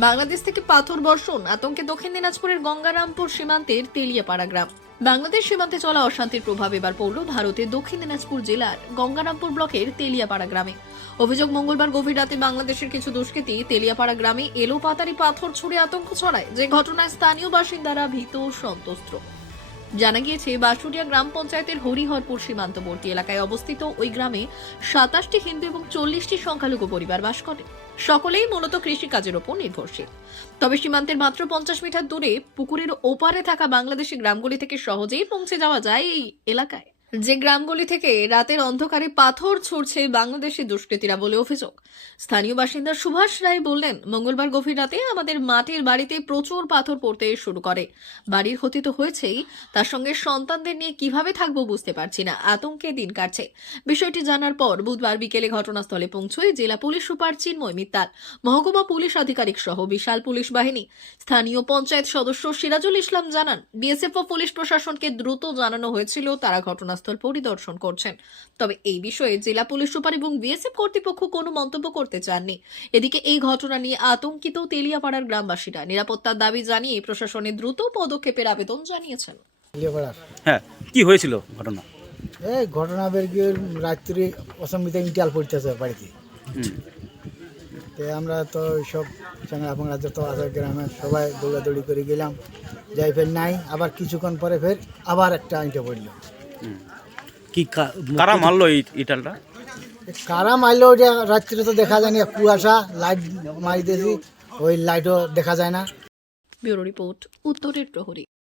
বাংলাদেশ থেকে পাথর বর্ষণ আতঙ্কে দক্ষিণ দিনাজপুরের গঙ্গারামপুর সীমান্তের তেলিয়াপাড়া গ্রাম। বাংলাদেশ সীমান্তে চলা অশান্তির প্রভাব এবার পড়ল ভারতের দক্ষিণ দিনাজপুর জেলার গঙ্গারামপুর ব্লকের তেলিয়াপাড়া গ্রামে। অভিযোগ, মঙ্গলবার গভীর রাতে বাংলাদেশের কিছু দুষ্কৃতী তেলিয়াপাড়া গ্রামে এলোপাতাড়ি পাথর ছুড়ে আতঙ্ক ছড়ায়, যে ঘটনায় স্থানীয় বাসিন্দারা ভীত ও সন্ত্রস্ত। জানা গিয়েছে, বাঁশুড়িয়া গ্রাম পঞ্চায়েতের হরিহরপুর সীমান্তবর্তী এলাকায় অবস্থিত ওই গ্রামে 27টি হিন্দু এবং 40টি সংখ্যালঘু পরিবার বাস করে। সকলেই মূলত কৃষিকাজের ওপর নির্ভরশীল। তবে সীমান্তের মাত্র 50 মিটার দূরে পুকুরের ওপারে থাকা বাংলাদেশি গ্রামগুলি থেকে সহজেই পৌঁছে যাওয়া যায় এই এলাকায়, যে গ্রামগুলি থেকে রাতের অন্ধকারে পাথর ছুড়ছে বাংলাদেশি দুষ্কৃতীরা বলে অভিযোগ। স্থানীয় বাসিন্দা সুভাষ রায় বললেন, মঙ্গলবার গভীর রাতে আমাদের মাটির বাড়িতে প্রচুর পাথর পড়তে শুরু করে। বাড়ির ক্ষতি তো হয়েছেই, তার সঙ্গে সন্তানদের নিয়ে কিভাবে থাকবো বুঝতে পারছি না, আতঙ্কে দিন কাটছে। বিষয়টি জানার পর বুধবার বিকেলে ঘটনাস্থলে পৌঁছয় জেলা পুলিশ সুপার চিন্ময় মিত্তাল, মহকুমা পুলিশ আধিকারিক সহ বিশাল পুলিশ বাহিনী। স্থানীয় পঞ্চায়েত সদস্য সিরাজুল ইসলাম জানান, বিএসএফ ও পুলিশ প্রশাসনকে দ্রুত জানানো হয়েছিল, তারা ঘটনাস্থল পরিদর্শন করছেন। তবে এই বিষয়ে জেলা পুলিশ সুপার এবং বিএসএফ কর্তৃপক্ষ কোনো মন্তব্য করতে চাননি। এদিকে এই ঘটনা নিয়ে আতঙ্কিত তেলিয়াপাড়ার গ্রামবাসীরা নিরাপত্তার দাবি জানিয়ে প্রশাসনের দ্রুত পদক্ষেপের আবেদন জানিয়েছেন। হ্যাঁ, কি হয়েছিল ঘটনা? এই ঘটনা বেরিয়ে রাত্রি অসম্বিতে ইন্টাল পড়তেছে বাড়িতে। তো আমরা তো সব চাঙ্গা ফাঙ্গা যত আছে গ্রামে সবাই দৌড়াদৌড়ি করে গেলাম, যাই ফের নাই, আবার কিছুক্ষণ পরে ফের আবার একটা ইঁটা পড়ল। কি কারা মারলো এই ইটালটা? কারা মারলো ওটা রাত্রে তো দেখা যায় না, কুয়াশা, লাইট মারি দিয়েছি, ওই লাইটও দেখা যায় না। ব্যুরো রিপোর্ট, উত্তরের প্রহরী।